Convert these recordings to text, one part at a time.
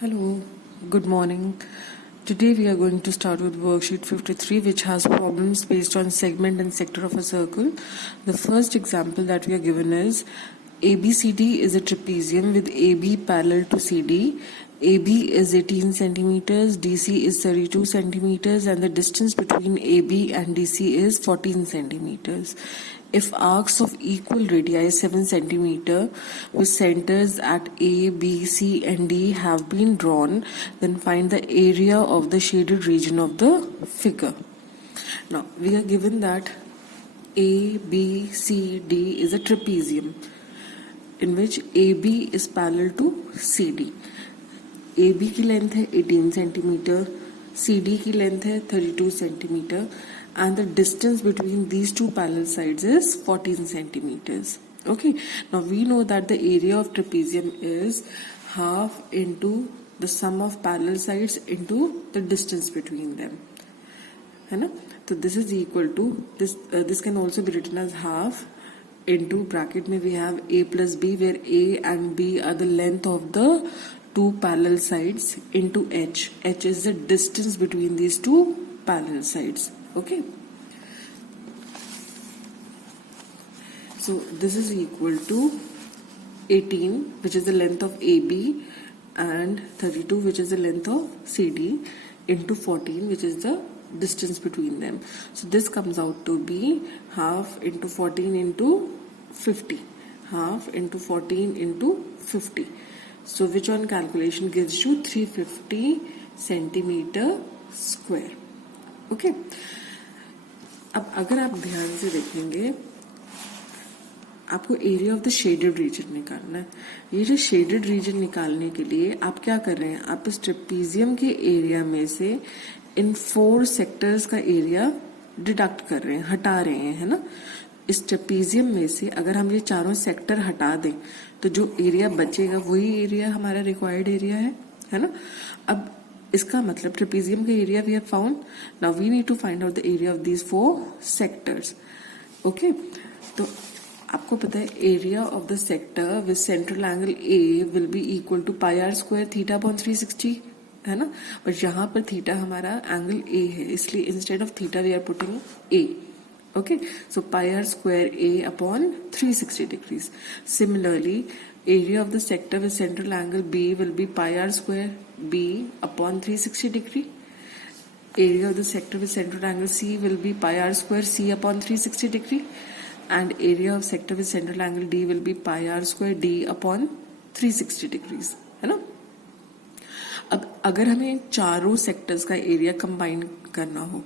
Hello, good morning. Today we are going to start with worksheet 53, which has problems based on segment and sector of a circle. The first example that we are given is ABCD is a trapezium with AB parallel to CD. AB is 18 centimeters, DC is 32 centimeters, and the distance between AB and DC is 14 centimeters. If arcs of equal radii 7 centimeter with centers at A, B, C and D have been drawn, then find the area of the shaded region of the figure. Now we are given that A, B, C, D is a trapezium in which AB is parallel to CD. AB की लेंथ है 18 centimetre, CD की लेंथ है 32 centimetre, and the distance between these two parallel sides is 14 centimeters. Okay, now we know that the area of trapezium is half into the sum of parallel sides into the distance between them. है ना? तो this is equal to this. This can also be written as half into bracket में we have A plus B, where A and B are the length of the two parallel sides, into H. H is the distance between these two parallel sides. Okay. So this is equal to 18, which is the length of AB, and 32, which is the length of CD, into 14, which is the distance between them. So this comes out to be half into 14 into 50. Half into 14 into 50. So which on calculation gives you 350 centimeter square. Okay. अब अगर आप ध्यान से देखेंगे, आपको area of the shaded region निकालना है. ये जो शेडेड रीजन निकालने के लिए आप क्या कर रहे हैं, आप इस ट्रेपीजियम के एरिया में से इन 4 सेक्टर्स का एरिया डिडक्ट कर रहे हैं, हटा रहे हैं, है ना. इस ट्रेपीजियम में से अगर हम ये चारों सेक्टर हटा दें तो जो एरिया बचेगा वही एरिया हमारा रिक्वायर्ड एरिया है ना. अब इसका मतलब ट्रेपीजियम का area we have found. Now we need to find out the area of these 4 sectors. Okay, तो आपको पता है area of the sector with central angle A will be equal to pi r square theta upon 360, है ना. But यहाँ पर theta हमारा angle A है, इसलिए instead of theta we are putting A. Okay, so pi r square A upon 360 degrees. Similarly, area of the sector with central angle B will be pi r square B upon 360 degree. Area of the sector with central angle C will be pi r square C upon 360 degree. And area of sector with central angle D will be pi r square D upon 360 degrees. है ना. अब अगर हमें चारों sectors का area combine करना हो,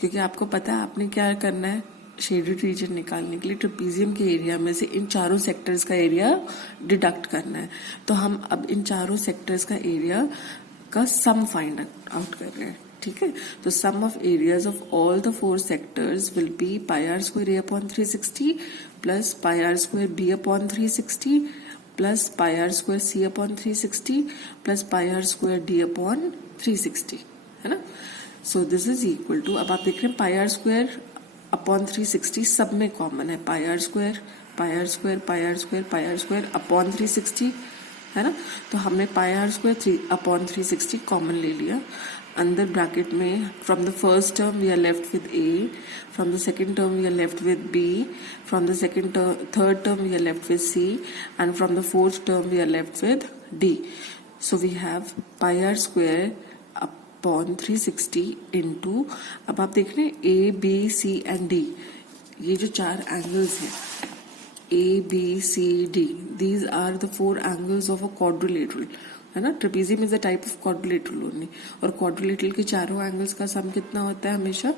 क्योंकि आपको पता है आपने क्या करना है, शेडेड रीजन निकालने के लिए ट्रेपीजियम के एरिया में से इन चारों सेक्टर्स का एरिया डिडक्ट करना है. तो हम अब इन चारों सेक्टर्स का एरिया का सम फाइंड आउट कर रहे हैं. ठीक है, तो sum of areas of all the 4 sectors will be pi r square a upon 360 plus pi r square b upon 360 plus pi r square c upon 360 plus pi r square d upon 360, है ना. So this is equal to, अब आप देख रहे हैं पाई r square upon 360 सब में common है, pi r square pi r square pi r square pi r square upon 360, है ना. तो हमने pi r square upon 360 common ले लिया. अंदर ब्रैकेट में from the first term we are left with a, from the second term we are left with b, from the third term we are left with c, and from the fourth term we are left with D. So we have pi r square upon 360 into, अब आप देख रहे हैं A B C and D, ये जो 4 angles हैं A B C D, these are the 4 angles of a quadrilateral, है ना. Trapezium is a type of quadrilateral only, और क्वाड्रिलेटरल के चारों एंगल्स का सम कितना होता है हमेशा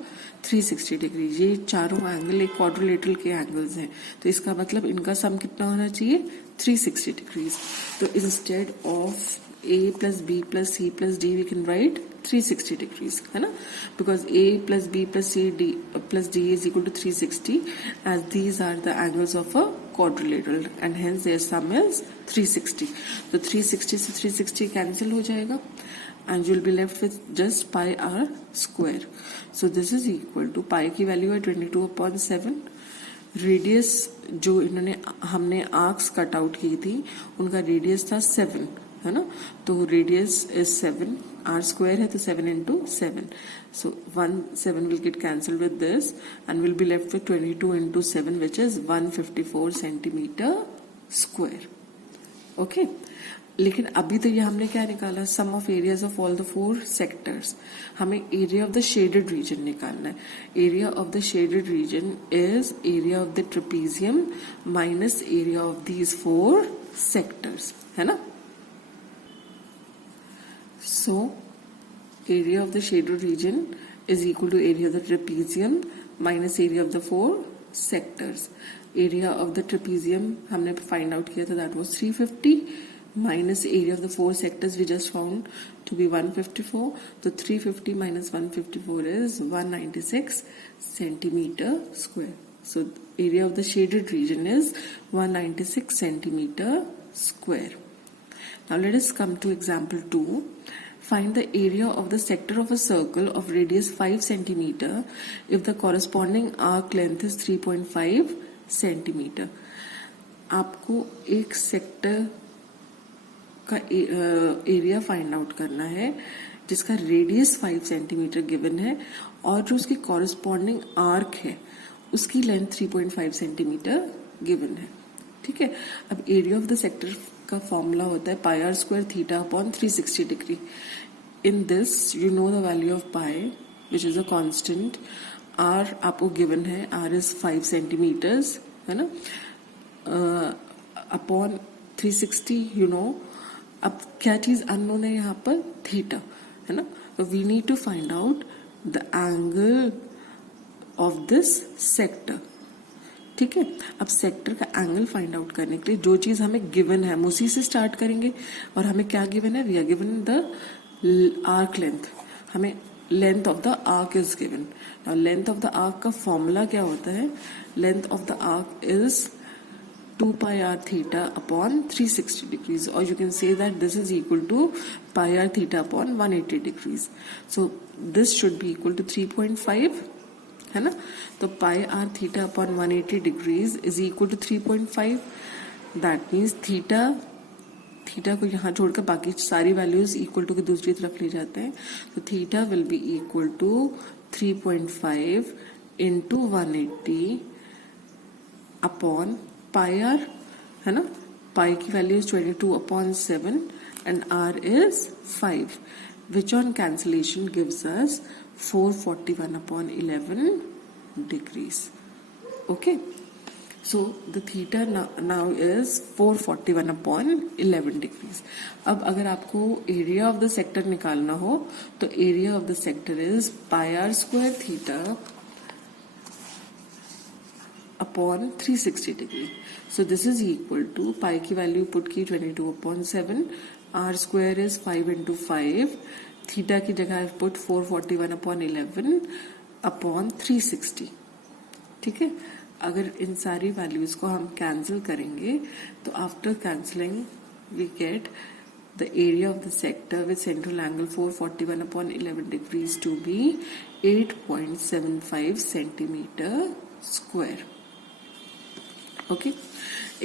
360 डिग्री. ये चारों एंगल एक क्वाड्रिलेटरल के एंगल्स हैं, तो इसका मतलब इनका सम कितना होना चाहिए 360 डिग्रीज. तो instead of a plus b plus c plus d we can write 360 degrees, है ना, because a plus b plus c d plus d is equal to 360, as these are the angles of a quadrilateral and hence their sum is 360. तो 360 से 360 cancel हो जाएगा and you will be left with just pi r square. So this is equal to pi की value है 22/7. Radius जो हमने arcs cut out की थी उनका रेडियस था 7, है ना. तो रेडियस इज 7, r स्क्वायर है तो 7 into 7. So 7 will get cancelled with this and we'll be left with 22 into 7 which is 154 centimeter square. Okay. लेकिन अभी तो ये हमने क्या निकाला, sum of areas of all the 4 sectors. हमें area of the shaded region निकालना है. Area of the shaded region is area of the trapezium minus area of these 4 sectors, है ना. So area of the shaded region is equal to area of the trapezium minus area of the 4 sectors. Area of the trapezium हमने find out किया था, that was 350 minus area of the 4 sectors we just found to be 154. So 350 minus 154 is 196 centimeter square. So area of the shaded region is 196 centimeter square. Now let us come to example 2. Find the area of the sector of a circle of radius 5 centimeter if the corresponding arc length is 3.5 centimeter. आपको एक sector का area find आउट करना है जिसका radius 5 centimetre given है और जो उसकी कॉरेस्पॉन्डिंग आर्क है उसकी लेंथ 3.5 सेंटीमीटर गिवन है. ठीक है. अब एरिया ऑफ द सेक्टर का फॉर्मूला होता है pi r square theta upon 360 degree. In this you know the value of pi which is a constant. R आपको गिवन है, आर इज 5 सेंटीमीटर्स, है ना, अपॉन 360 यू नो. अब क्या चीज अननोन है यहाँ पर, थीटा, है ना. We need to find out the angle of this sector. ठीक है. अब सेक्टर का एंगल फाइंड आउट करने के लिए जो चीज हमें गिवन है हम उसी से स्टार्ट करेंगे. और हमें क्या गिवन है, we are given the arc length. हमें length of the arc is given. Now length of the arc का फॉर्मूला क्या होता है, length of the arc is 2 pi r theta upon 360 degrees, or you can say that this is equal to pi r theta upon 180 degrees. So this should be equal to 3.5, है ना. तो pi r theta upon 180 degrees is equal to 3.5. That means theta को यहाँ छोड़कर बाकी सारी values equal to की दूसरी तरफ ले जाते हैं. तो theta will be equal to 3.5 into 180 upon pi r, है ना. पाई की value is 22/7 and r is 5 which on cancellation gives us 441/11 degrees. Okay, so the theta now is 441/11 degrees. अब अगर आपको एरिया ऑफ द सेक्टर निकालना हो तो area of the sector is pi r square theta upon 360 degree. So this is equal to pi की value put की 22/7, r square is 5 into 5, theta की जगह पुट 441/11 upon 360. ठीक है. अगर इन सारी वैल्यूज को हम कैंसिल करेंगे तो after cancelling we get the area of the sector with central angle 441/11 degrees to be 8.75 centimeter square. Okay.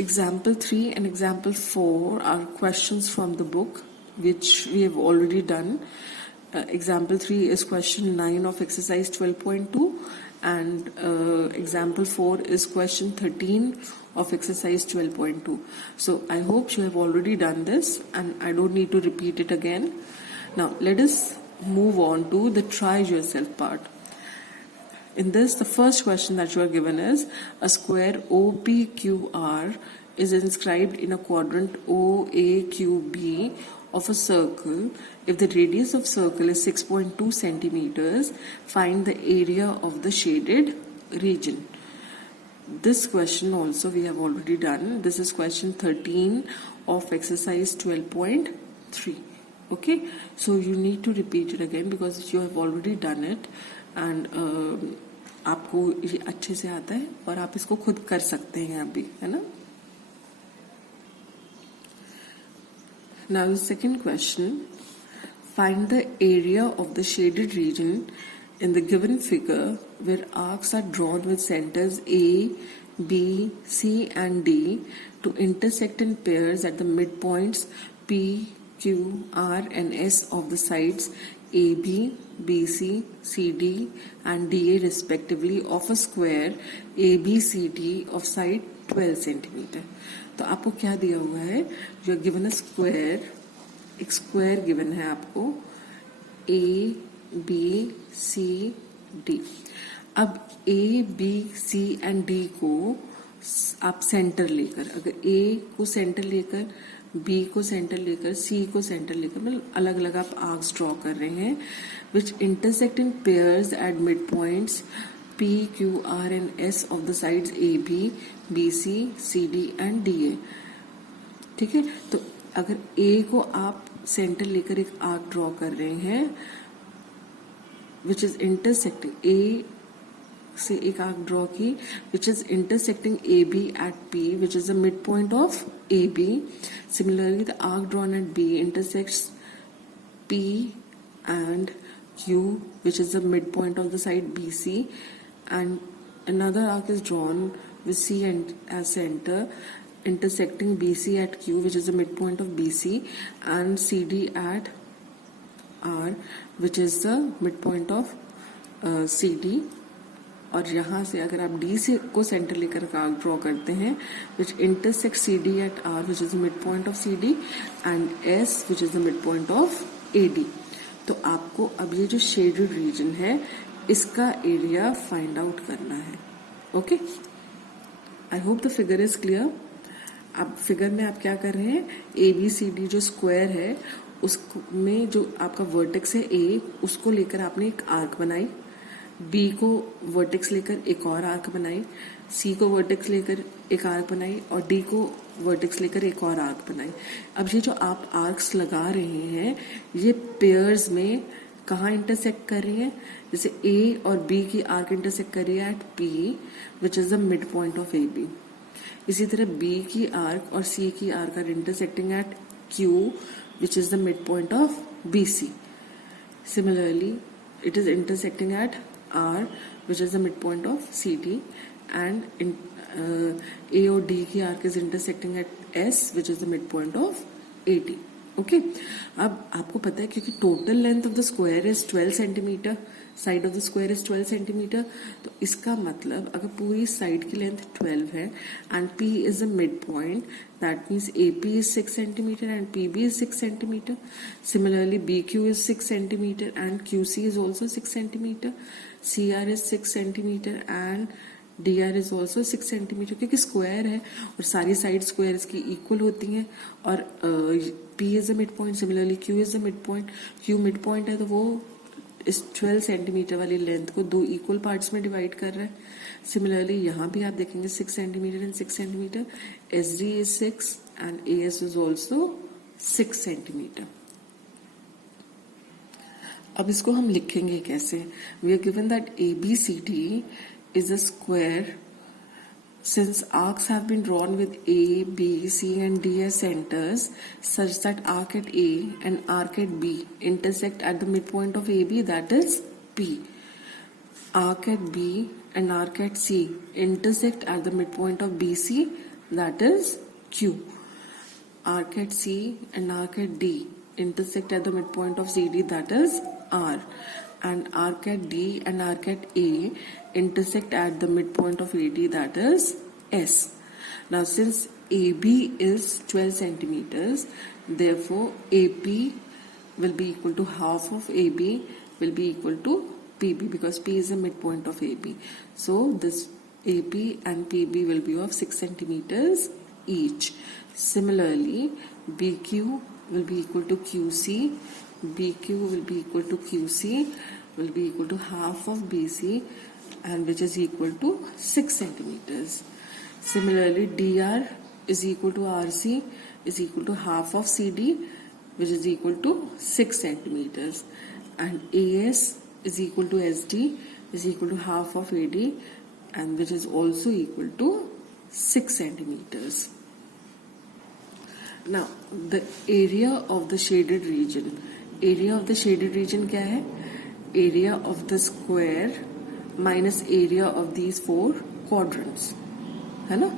Example 3 and example 4 are questions from the book which we have already done. Example 3 is question 9 of exercise 12.2 and example 4 is question 13 of exercise 12.2. So I hope you have already done this and I don't need to repeat it again. Now let us move on to the try yourself part. In this, the first question that you are given is a square OPQR is inscribed in a quadrant OAQB of a circle. If the radius of circle is 6.2 centimeters, find the area of the shaded region. This question also we have already done. This is question 13 of exercise 12.3. Okay, so you need to repeat it again because you have already done it. And आपको ये अच्छे से आता है और आप इसको खुद कर सकते हैं अभी, है ना. Now second question, find the area of the shaded reason in the given figure where arcs are drawn with centers A, B, C and D to intersect in pairs at the midpoints P, Q, R and S of the sides AB, BC, CD and DA respectively of a square ABCD of side 12 centimeter. तो आपको क्या दिया हुआ है? You are given a square, एक square given है आपको ABCD. अब ABC एंड D को आप सेंटर लेकर, अगर A को सेंटर लेकर, B को सेंटर लेकर, C को सेंटर लेकर, मतलब अलग अलग आप आर्क्स ड्रॉ कर रहे हैं which intersect in pairs at mid points P, Q, R and S of the sides AB, BC, CD and DA. ठीक है, तो अगर A को आप सेंटर लेकर एक आर्क ड्रॉ कर रहे हैं विच इज इंटरसेक्टिंग, A से एक आर्क ड्रॉ की which is intersecting AB at P which is the midpoint of AB. Similarly, the arc drawn at B intersects P and Q which is the midpoint of the side BC, and another arc is drawn with C and as center intersecting BC at Q which is the midpoint of BC and CD at R which is the midpoint of CD. और यहाँ से अगर आप D से को centre लेकर arc draw करते हैं which intersect CD at R which is the mid point of CD and S which is the mid point of AD. तो आपको अब ये जो शेडेड रीजन है इसका एरिया फाइंड आउट करना है. Okay, I hope the figure is clear. अब फिगर में आप क्या कर रहे हैं, ABCD जो स्क्वायर है उसमें जो आपका वर्टेक्स है A, उसको लेकर आपने एक आर्क बनाई, B को वर्टेक्स लेकर एक और आर्क बनाई, C को वर्टेक्स लेकर एक आर्क बनाई और D को वर्टेक्स लेकर एक और आर्क बनाई. अब ये जो आप आर्क्स लगा रहे हैं ये पेयर्स में कहाँ इंटरसेक्ट कर रही है, जैसे A और B की आर्क इंटरसेक्ट कर रही है at P which is the mid point of AB. इसी तरह B की आर्क और C की arc are intersecting at Q which is the mid point of BC. Similarly, it is intersecting at R which is the midpoint of CD, and A और D की arc is intersecting at S which is the midpoint of AD. Okay, अब आपको पता है क्योंकि total length of the square is 12 centimetre, side of the square is 12 centimetre, तो इसका मतलब अगर पूरी साइड की लेंथ 12 है and P is the mid point, that means AP is 6 centimetre and PB is 6 centimetre. Similarly BQ is 6 centimetre and QC is also 6 centimetre, CR is 6 centimetre and DR is also 6 centimetre, क्योंकि square है और सारी side squares की equal होती हैं और P is the mid point, similarly Q is the mid point. Q mid point है तो वो इस 12 सेंटीमीटर वाली लेंथ को दो इक्वल पार्ट्स में डिवाइड कर रहा है. सिमिलरली यहाँ भी आप देखेंगे 6 centimetre and 6 centimetre, SD is 6 and AS is also 6 centimetre. अब इसको हम लिखेंगे कैसे, we are given that ABCD is a square. Since arcs have been drawn with A, B, C and D as centers such that arc at A and arc at B intersect at the midpoint of AB, that is P. Arc at B and arc at C intersect at the midpoint of BC, that is Q. Arc at C and arc at D intersect at the midpoint of CD, that is R. And arc at D and arc at A intersect at the midpoint of AD, that is S. Now since AB is 12 centimeters, therefore AP will be equal to half of AB will be equal to PB because P is the midpoint of AB. So this AP and PB will be of 6 centimeters each. Similarly, BQ will be equal to QC, BQ will be equal to QC will be equal to half of BC and which is equal to 6 centimeters. Similarly, DR is equal to RC is equal to half of CD which is equal to 6 centimeters, and AS is equal to SD is equal to half of AD and which is also equal to 6 centimeters. Now the area of the shaded region, area of the shaded region क्या है, area of the square minus area of these 4 quadrants, है ना.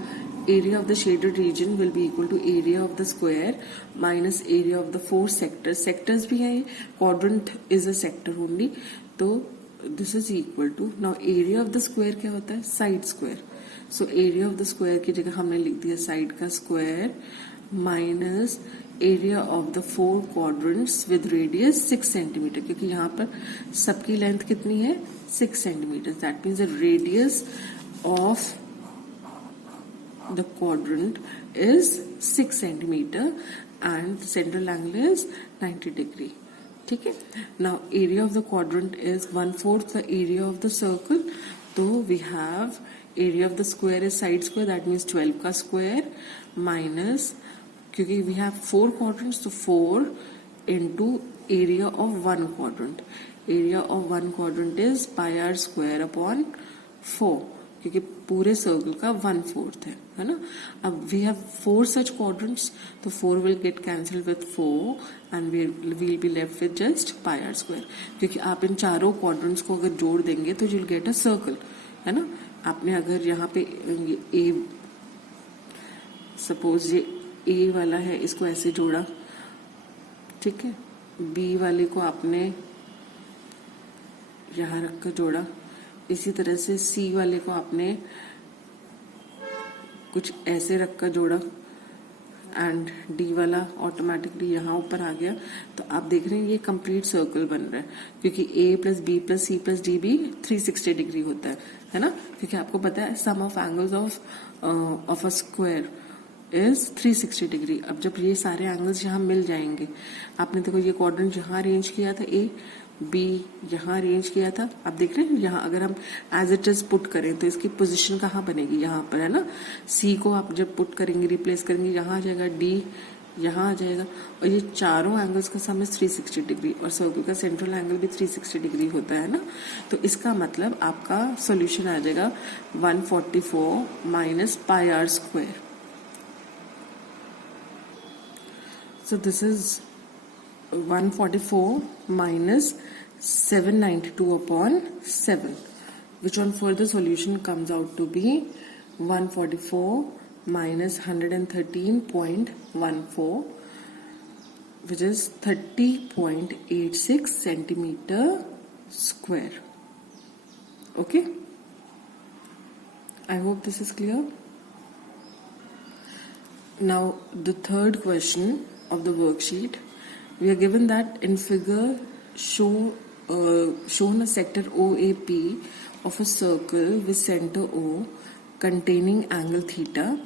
area of the shaded region will be equal to area of the square minus area of the 4 sectors. Sectors भी है, quadrant is a sector only. तो this is equal to, now area of the square क्या होता है? Side square. So area of the square की जगह हमने लिख दिया side का square minus area of the 4 quadrants with radius 6 centimeter, क्योंकि यहाँ पर सबकी लेंथ कितनी है? 6 centimeters. That means the radius of the quadrant is 6 centimeter and the central angle is 90 degree. ठीक है. Now area of the quadrant is 1/4 the area of the circle. So we have area of the square is side square, that means 12 का square minus, क्योंकि we have 4 quadrants, so 4 into area of 1 quadrant. Area of 1 quadrant is pi r square upon 4, क्योंकि पूरे circle का 1/4 है ना. अब we have 4 such quadrants, तो 4 will get cancel with 4 and we'll be left with just pi r square, क्योंकि आप इन चारों क्वाड्रेंट्स को अगर जोड़ देंगे तो you will get a circle, है ना. आपने अगर यहाँ पे ए, सपोज ये ए वाला है, इसको ऐसे जोड़ा, ठीक है. बी वाले को आपने यहाँ रख कर जोड़ा, इसी तरह से सी वाले को आपने कुछ ऐसे रखकर जोड़ा एंड डी वाला ऑटोमेटिकली यहाँ ऊपर आ गया. तो आप देख रहे हैं ये कंप्लीट सर्कल बन रहा है, क्योंकि a plus b plus c plus d भी 360 डिग्री होता है ना. क्योंकि आपको पता है sum of angles of a square is 360 degree. अब जब ये सारे एंगल्स यहाँ मिल जाएंगे, आपने देखो ये क्वाड्रेंट यहाँ अरेंज किया था, ए बी यहाँ अरेंज किया था. आप देख रहे हैं यहाँ अगर हम एज इट इज पुट करें तो इसकी पोजीशन कहाँ बनेगी? यहाँ पर, है ना. सी को आप जब पुट करेंगे, रिप्लेस करेंगे, यहाँ आ जाएगा, डी यहाँ आ जाएगा, और ये चारों एंगल्स का सम 360 डिग्री, और सर्कल का सेंट्रल एंगल भी 360 डिग्री होता है ना. तो इसका मतलब आपका सोल्यूशन आ जाएगा 144 minus pi r square. So this is 144 minus 792 upon 7, which on further solution comes out to be 144 minus 113.14, which is 30.86 centimeter square. Okay, I hope this is clear. Now the third question of the worksheet. We are given that in figure shown a sector OAP of a circle with center O containing angle theta.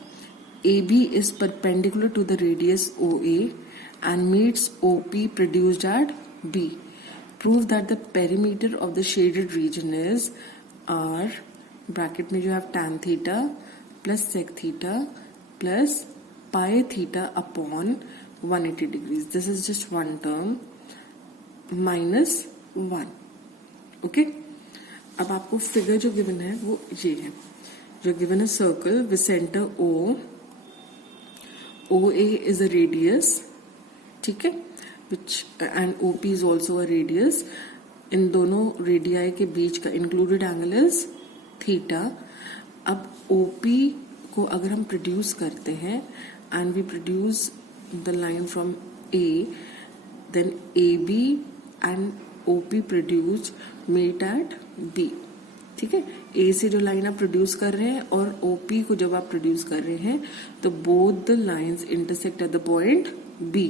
AB is perpendicular to the radius OA and meets OP produced at B. Prove that the perimeter of the shaded region is R, bracket में जो have tan theta plus sec theta plus pi theta upon 180 degrees. This is just one term minus 1. Okay. अब आपको figure जो given है वो ये है, जो गिवन है circle with centre O, OA is a radius, ठीक है, which and OP is also a radius. इन दोनों रेडियाई के बीच का इंक्लूडेड एंगल इज थीटा. अब OP को अगर हम प्रोड्यूस करते हैं and we produce the line from A, then AB and OP produced meet at B. ठीक है. A से जो लाइन आप प्रोड्यूस कर रहे हैं और OP को जब आप प्रोड्यूस कर रहे हैं तो both the lines intersect at the point B.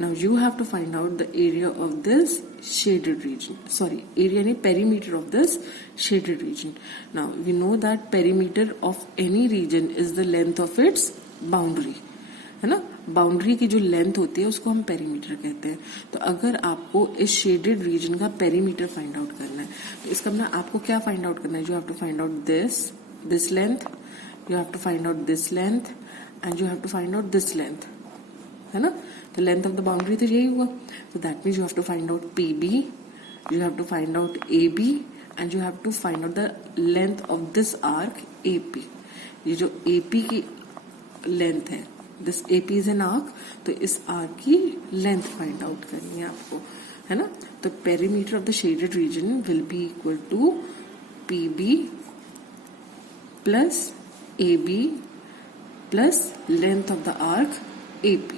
Now you have to find out the area of this shaded region. Sorry, area नहीं, perimeter of this shaded region. Now we know that perimeter of any region is the length of its boundary, है ना. Boundary की जो length होती है उसको हम perimeter कहते हैं. तो अगर आपको इस शेडेड रीजन का पेरीमीटर फाइंड आउट करना है तो इसका मतलब आपको क्या फाइंड आउट करना है? You have to find out this length, you have to find out this length and you have to find out this length, है ना. तो लेंथ ऑफ द बाउंड्री तो यही हुआ. तो that means you have to find out PB, you have to find out AB and you have to find out the length of this arc AP. ये जो AP की लेंथ है, this AP is an arc, तो इस arc की length find out करनी है आपको, है ना. तो perimeter of the shaded region will be equal to PB plus AB plus length of the arc AP.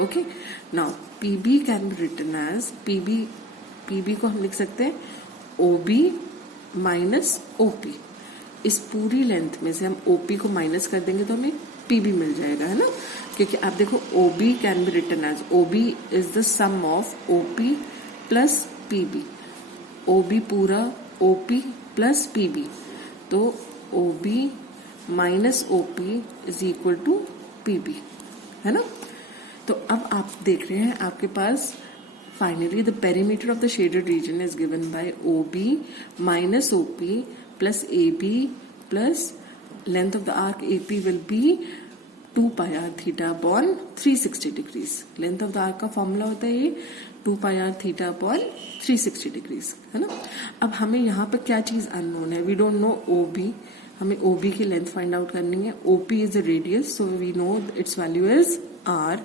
Okay, now PB can be written as PB को हम लिख सकते हैं OB minus OP. इस पूरी लेंथ में से हम OP को माइनस कर देंगे तो हमें PB मिल जाएगा, है ना, क्योंकि आप देखो OB can be written as OB is the sum of OP plus PB. OB पूरा OP प्लस PB, तो OB minus OP is equal to PB, है ना. तो अब आप देख रहे हैं आपके पास finally the perimeter of the shaded region is given by OB minus OP plus AB plus length of the arc AP will be 2 pi r theta upon 360 degrees. Length of the arc का formula होता है ये 2 pi r theta upon 360 degrees, है ना. अब हमें यहाँ पर क्या चीज अननोन है, वी डोंट नो OB. हमें OB की लेंथ फाइंड आउट करनी है. OP is the radius, so we know its value is R.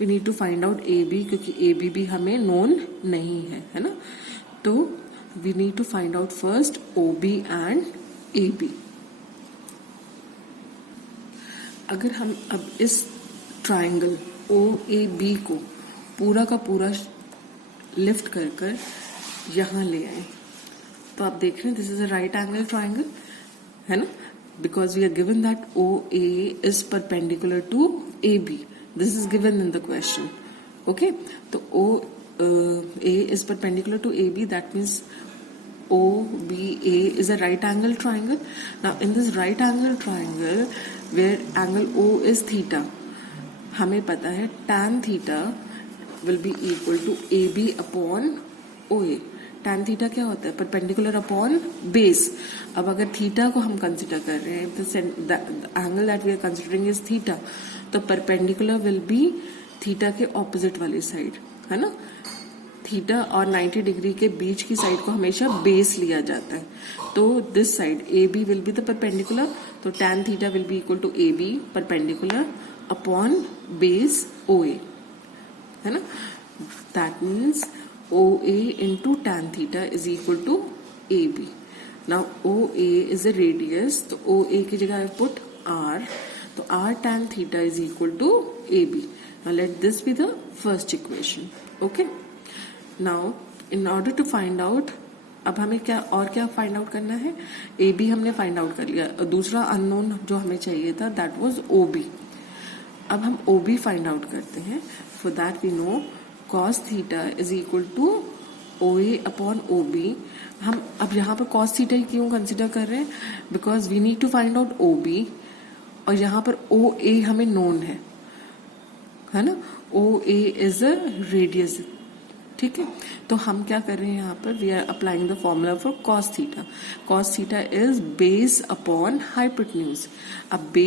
We need to find out AB, क्योंकि AB भी हमें नोन नहीं है ना. तो we need to find out first OB and AB. अगर हम अब इस ट्राइंगल OAB को पूरा का पूरा लिफ्ट कर कर यहां ले आए, तो आप देख रहे हैं this is a right angle triangle, है ना, because we are given that OA is perpendicular to AB. This is given in the question. Okay, तो OA is perpendicular to AB, that means OBA is a right angle triangle. Now in this right angle triangle where angle O is theta, हमें पता है tan theta will be equal to AB upon OA. tan theta क्या होता है, perpendicular upon base. अब अगर theta को हम कंसिडर कर रहे हैं, the angle that we are considering is theta, तो perpendicular will be theta के opposite वाली साइड, है ना. थीटा और 90 डिग्री के बीच की साइड को हमेशा बेस लिया जाता है, तो this side AB will be the perpendicular, तो tan theta will be equal to AB perpendicular upon base OA, है ना. That means OA into tan theta is equal to AB. Now OA is a radius, तो OA की जगह I put R, तो R tan theta is equal to AB. Now let this be the first equation. Okay. Now in order to find out, अब हमें क्या find आउट करना है, AB हमने फाइंड आउट कर लिया. दूसरा अननोन जो हमें चाहिए था दैट वाज OB. अब हम OB फाइंड आउट करते हैं. For that we know cos theta is equal to OA upon OB. हम अब यहाँ पर cos थीटा ही क्यों कंसिडर कर रहे हैं, because we need to find out OB, और यहाँ पर OA हमें नोन है ना. OA इज अ रेडियस, ठीक है. तो हम क्या कर रहे हैं यहाँ पर, we are applying the formula for cos theta. cos theta is base upon hypotenuse. अब